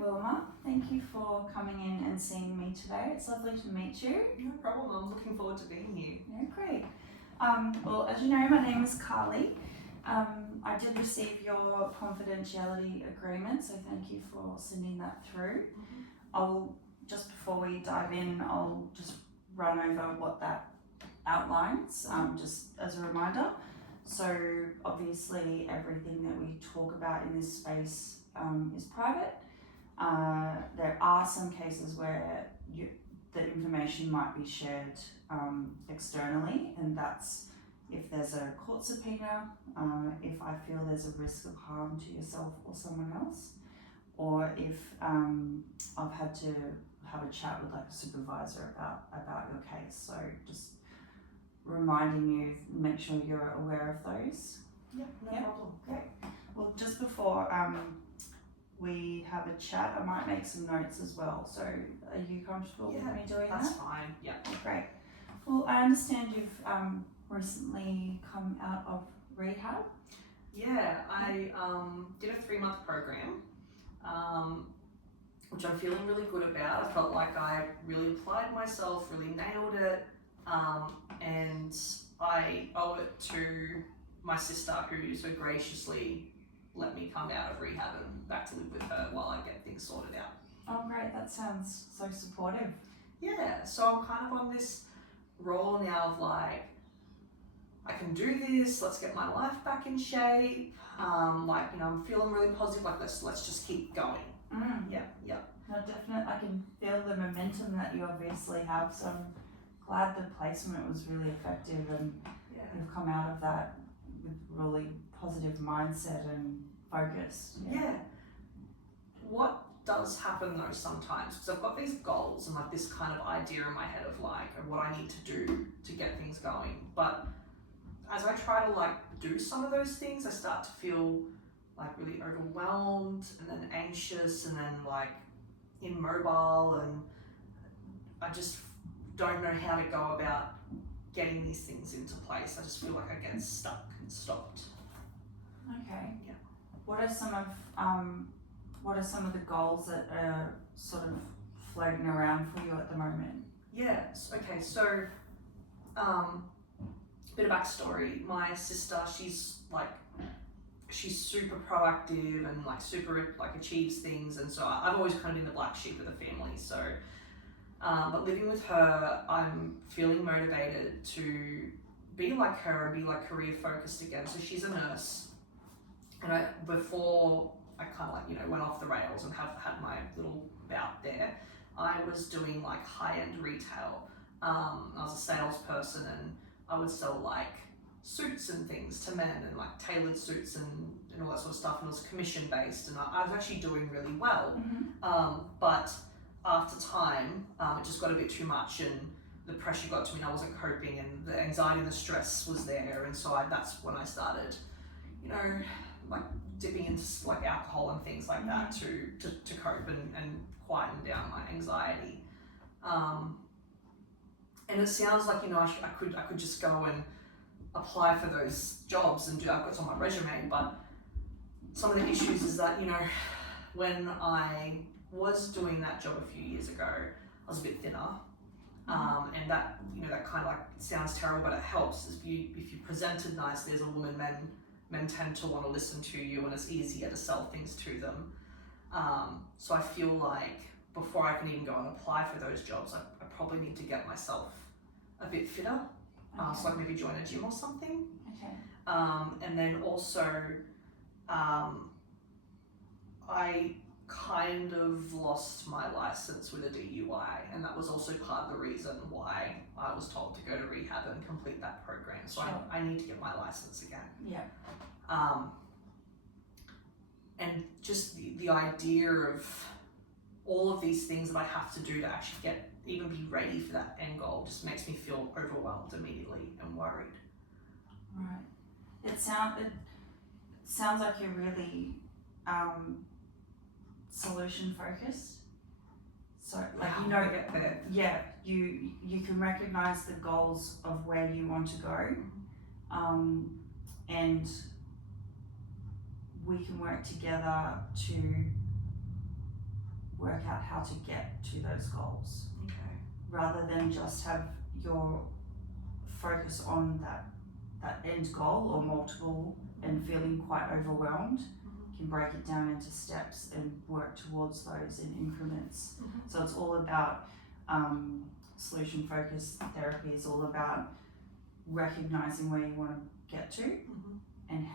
Wilma. Thank you for coming in and seeing me today. It's lovely to meet you. No problem. I'm looking forward to being here. Yeah, great. Well, as you know, my name is Carly. I did receive your confidentiality agreement, so thank you for sending that through. Just before we dive in, I'll just run over what that outlines, just as a reminder. So obviously everything that we talk about in this space is private. There are some cases where the information might be shared externally, and that's if there's a court subpoena, if I feel there's a risk of harm to yourself or someone else, or if I've had to have a chat with like a supervisor about your case. So just reminding you, make sure you're aware of those. Yeah, no problem. Great. Well, just before we have a chat, I might make some notes as well. So are you comfortable with me doing that? That's fine. Yeah. Great. Well, I understand you've recently come out of rehab. Yeah, I did a 3-month program, which I'm feeling really good about. I felt like I really applied myself, really nailed it, and I owe it to my sister, who so graciously let me come out of rehab and back to live with her while I get things sorted out. Oh great, that sounds so supportive. Yeah, so I'm kind of on this role now of like, I can do this, let's get my life back in shape, I'm feeling really positive, like let's just keep going. Yeah. No, definitely, I can feel the momentum that you obviously have, so I'm glad the placement was really effective and you've come out of that with really positive mindset and focus. Yeah. What does happen though sometimes, because I've got these goals and like this kind of idea in my head of like what I need to do to get things going, but as I try to like do some of those things, I start to feel like really overwhelmed and then anxious and then like immobile, and I just don't know how to go about getting these things into place. I just feel like I get stuck and stopped. Okay. Yeah. What are some of the goals that are sort of floating around for you at the moment? Yes. Okay. So, bit of backstory. My sister, she's super proactive and like super like achieves things, and so I've always kind of been the black sheep of the family. So, but living with her, I'm feeling motivated to be like her and be like career focused again. So she's a nurse, and before I kind of went off the rails and have had my little bout there, I was doing like high-end retail. I was a salesperson and I would sell like suits and things to men and like tailored suits and all that sort of stuff, and it was commission based, and I was actually doing really well. But after time, it just got a bit too much and the pressure got to me and I wasn't coping, and the anxiety and the stress was there, and so that's when I started, like dipping into like alcohol and things like that to cope and quieten down my anxiety. And it sounds like I could just go and apply for those jobs and I've got it on my resume, but some of the issues is that when I was doing that job a few years ago, I was a bit thinner, and that that kind of like sounds terrible, but it helps if you presented nicely as a woman. Men tend to want to listen to you, and it's easier to sell things to them. So I feel like before I can even go and apply for those jobs, I probably need to get myself a bit fitter. So like maybe join a gym or something. Okay. And then also, I kind of lost my license with a DUI, and that was also part of the reason why I was told to go to rehab and complete that program. So sure. I need to get my license again. Yeah. And just the idea of all of these things that I have to do to actually even be ready for that end goal just makes me feel overwhelmed immediately and worried. Right. It sounds like you're really solution focused. So like I get there. Yeah, you can recognize the goals of where you want to go, and we can work together to work out how to get to those goals. Okay. Rather than just have your focus on that end goal or multiple and feeling quite overwhelmed, you can break it down into steps and work towards those in increments. So it's all about solution focused therapy is all about recognizing where you want to get to and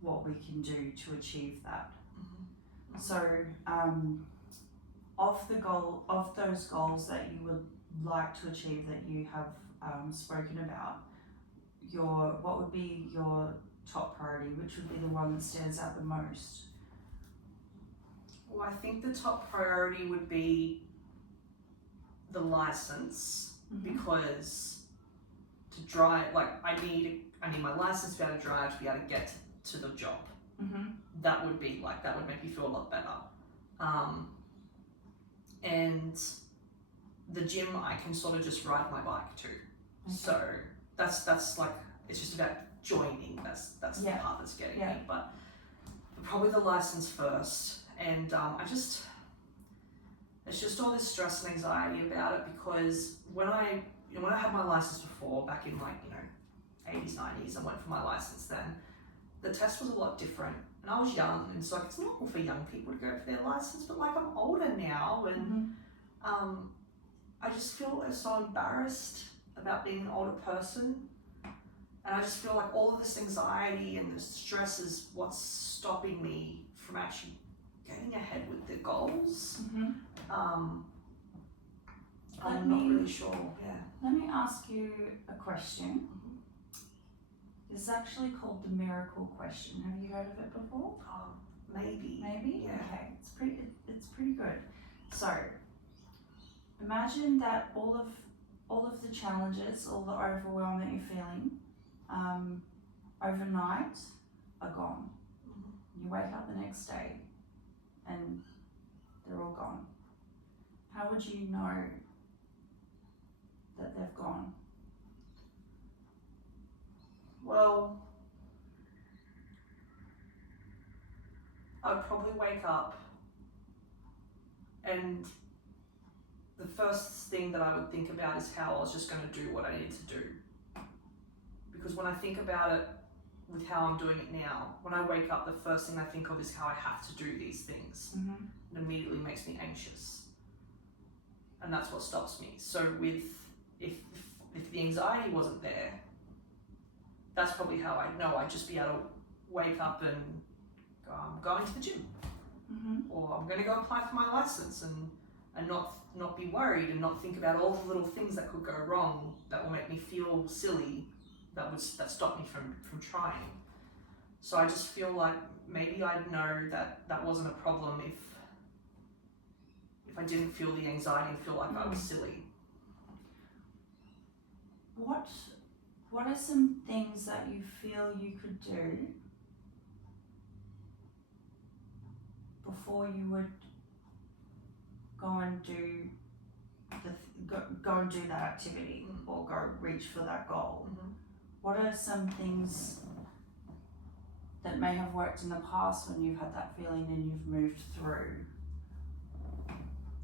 what we can do to achieve that. So of those goals that you would like to achieve that you have spoken about, what would be your top priority? Which would be the one that stands out the most? Well, I think the top priority would be the license, because to drive, like I need my license to be able to drive, to be able to get to the job. That would make me feel a lot better. And the gym I can sort of just ride my bike to. So that's like, it's just about joining. That's the part that's getting me. But probably the license first. And it's just all this stress and anxiety about it, because when I had my license before, back in 80s, 90s, I went for my license then, the test was a lot different. And I was young, and so it's normal for young people to go for their license, but I'm older now, and I just feel so embarrassed about being an older person. And I just feel like all of this anxiety and this stress is what's stopping me from actually getting ahead with the goals. I'm not really sure. Let me ask you a question. It's actually called the miracle question. Have you heard of it before? Oh, maybe. Maybe? Yeah. Okay, it's pretty good. So imagine that all of the challenges, all the overwhelm that you're feeling, overnight are gone. You wake up the next day and they're all gone. How would you know that they've gone? Well, I'd probably wake up, and the first thing that I would think about is how I was just going to do what I needed to do. Because when I think about it with how I'm doing it now, when I wake up, the first thing I think of is how I have to do these things. It immediately makes me anxious. And that's what stops me. So if the anxiety wasn't there, that's probably how I'd know. I'd just be able to wake up and go, I'm going to the gym. Or I'm going to go apply for my license, and not be worried and not think about all the little things that could go wrong that will make me feel silly, that stop me from trying. So I just feel like maybe I'd know that wasn't a problem if I didn't feel the anxiety and feel like I was silly. What are some things that you feel you could do before you would go and do that activity or go reach for that goal? What are some things that may have worked in the past when you've had that feeling and you've moved through?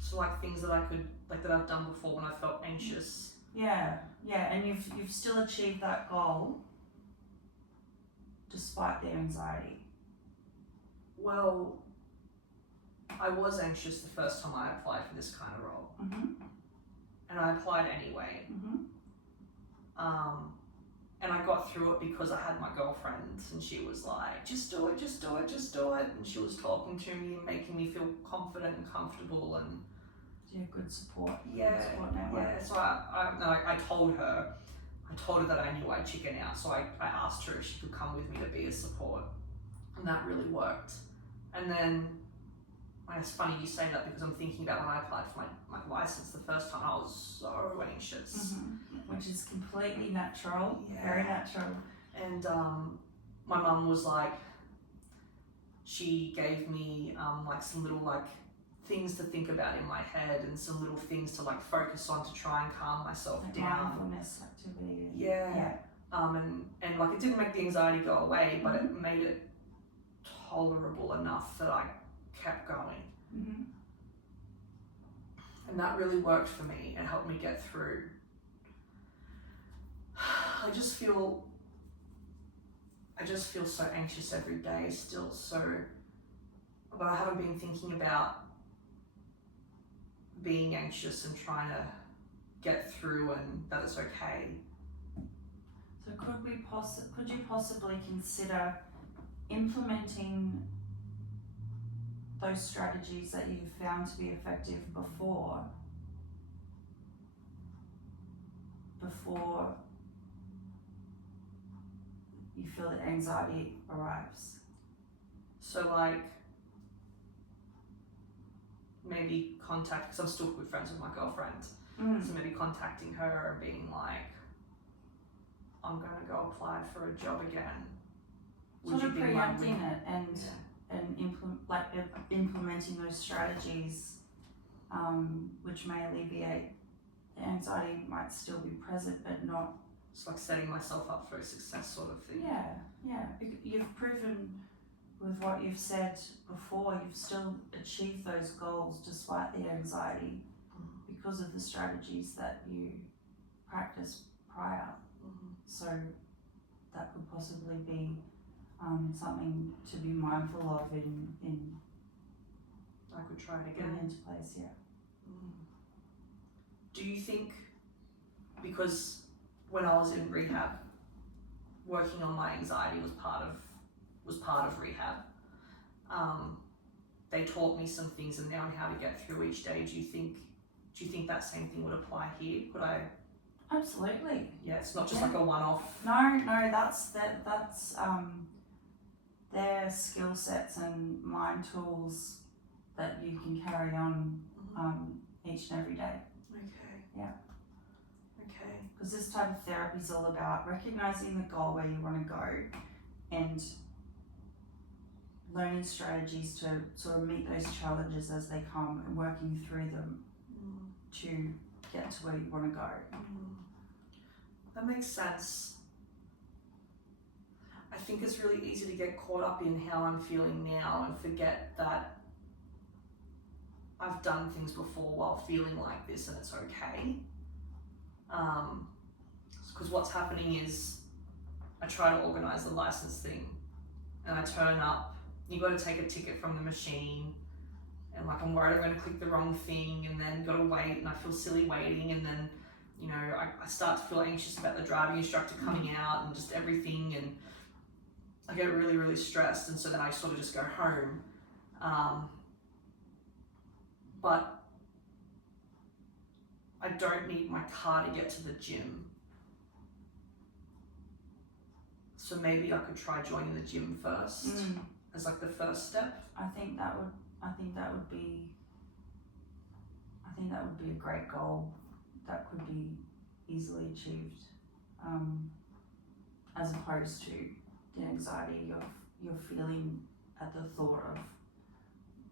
So like things that that I've done before when I felt anxious. Yeah, and you've still achieved that goal despite the anxiety. Well, I was anxious the first time I applied for this kind of role. And I applied anyway. And I got through it because I had my girlfriend, and she was like, just do it, just do it, just do it. And she was talking to me and making me feel confident and comfortable, and good support. Yeah. So I told her that I knew I'd chicken out. So I asked her if she could come with me to be a support, and that really worked. And then, it's funny you say that, because I'm thinking about when I applied for my license the first time, I was so anxious. Which is completely natural, very natural. And my mum was like, she gave me some little things to think about in my head, and some little things to focus on to try and calm myself down. Mindfulness activity. And it didn't make the anxiety go away, but it made it tolerable enough that I kept going. And that really worked for me and helped me get through. I just feel so anxious every day still, but I haven't been thinking about being anxious and trying to get through and that it's okay. So could you possibly consider implementing those strategies that you've found to be effective before you feel that anxiety arrives? So like maybe contact, because I'm still good friends with my girlfriend, so maybe contacting her and being like, I'm gonna go apply for a job again. Sort of preempting it and implementing those strategies, which may alleviate the anxiety, might still be present but not. It's like setting myself up for a success sort of thing. Yeah. You've proven with what you've said before, you've still achieved those goals despite the anxiety because of the strategies that you practiced prior. So that could possibly be something to be mindful of in I could try it again. into place, yeah. Do you think, because when I was in rehab, working on my anxiety was part of rehab. They taught me some things and now on how to get through each day. Do you think that same thing would apply here? Could I? Absolutely. Yeah, it's not just like a one-off. No, that's their skill sets and mind tools that you can carry on each and every day. Okay. Yeah. Okay. Because this type of therapy is all about recognizing the goal where you want to go and learning strategies to sort of meet those challenges as they come and working through them to get to where you want to go. That makes sense. I think it's really easy to get caught up in how I'm feeling now and forget that I've done things before while feeling like this and it's okay. Because what's happening is I try to organise the license thing and I turn up, you got to take a ticket from the machine and like I'm worried I'm going to click the wrong thing and then got to wait and I feel silly waiting and then I start to feel anxious about the driving instructor coming out and just everything, and I get really, really stressed, and so then I sort of just go home. But I don't need my car to get to the gym. So maybe I could try joining the gym first as like the first step. I think that would be a great goal that could be easily achieved, as opposed to the anxiety you're feeling at the thought of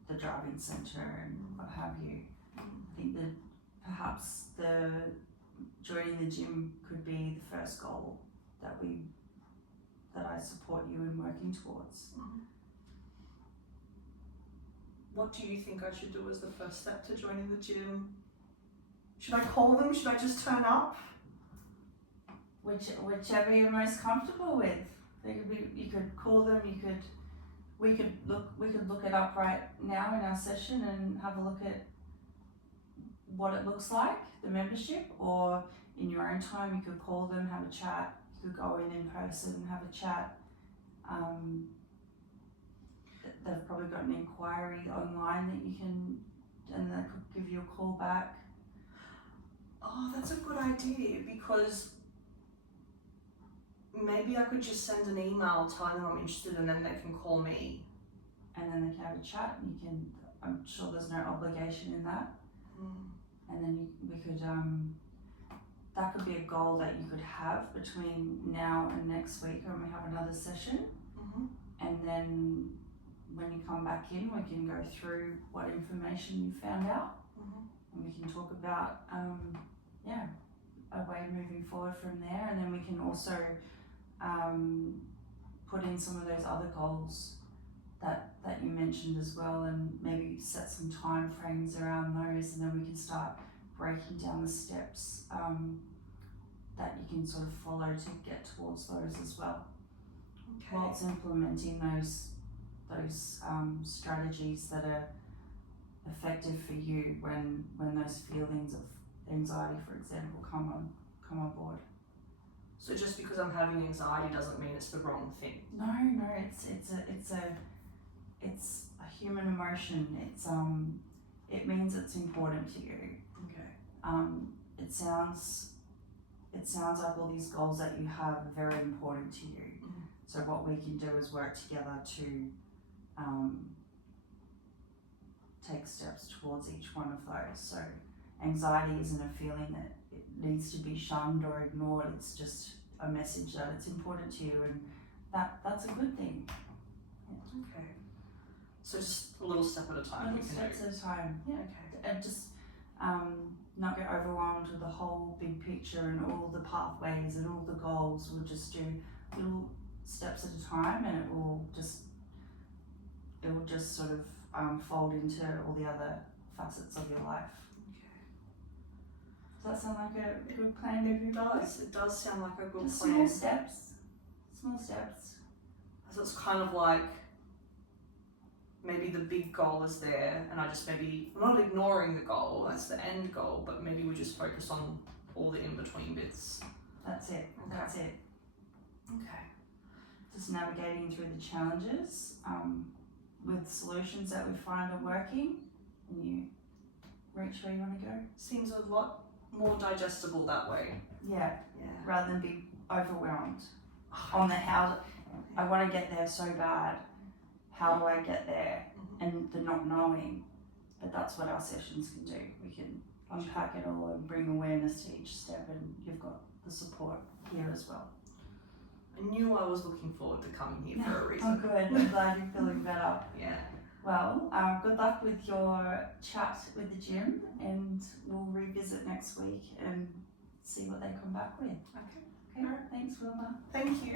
the driving centre and what have you. I think that perhaps the joining the gym could be the first goal that I support you in working towards. What do you think I should do as the first step to joining the gym? Should I call them? Should I just turn up? Whichever you're most comfortable with. You could call them. We could look it up right now in our session and have a look at what it looks like, the membership, or in your own time you could call them, have a chat. You could go in person and have a chat. They've probably got an inquiry online that you can, and they could give you a call back. Oh, that's a good idea, because maybe I could just send an email telling them I'm interested and then they can call me. And then they can have a chat and I'm sure there's no obligation in that. And then we could, that could be a goal that you could have between now and next week when we have another session. And then when you come back in, we can go through what information you found out. And we can talk about, a way moving forward from there. And then we can also put in some of those other goals that you mentioned as well, and maybe set some time frames around those, and then we can start breaking down the steps that you can sort of follow to get towards those as well. Okay. Whilst implementing those strategies that are effective for you when those feelings of anxiety, for example, come on board. So just because I'm having anxiety doesn't mean it's the wrong thing. No, it's a human emotion. It means it's important to you. Okay. It sounds like all these goals that you have are very important to you. Mm-hmm. So what we can do is work together to take steps towards each one of those. So anxiety isn't a feeling that it needs to be shunned or ignored. It's just a message that it's important to you, and that's a good thing. Yeah. Okay. So just a little step at a time. Little steps at a time. Yeah. Okay. And just not get overwhelmed with the whole big picture and all the pathways and all the goals. We'll just do little steps at a time, and it will just sort of fold into all the other facets of your life. Okay. Does that sound like a good plan to you guys? It does sound like a good Just plan. small steps. Small steps. So it's kind of like maybe the big goal is there, and I just maybe, I'm not ignoring the goal, that's the end goal, but maybe we just focus on all the in-between bits. That's it. Okay. That's it. Okay. Just navigating through the challenges with solutions that we find are working, and you reach where you want to go. Seems a lot more digestible that way. Yeah. Yeah. Rather than be overwhelmed on the how. I want to get there so bad. How do I get there? Mm-hmm. And the not knowing. But that's what our sessions can do. We can unpack it all and bring awareness to each step, and you've got the support here as well. I knew I was looking forward to coming here for a Oh, reason. good. I'm glad you're feeling better. Yeah. Well, good luck with your chat with the gym, and we'll revisit next week and see what they come back with. Okay. Okay, thanks, Wilma. Thank you.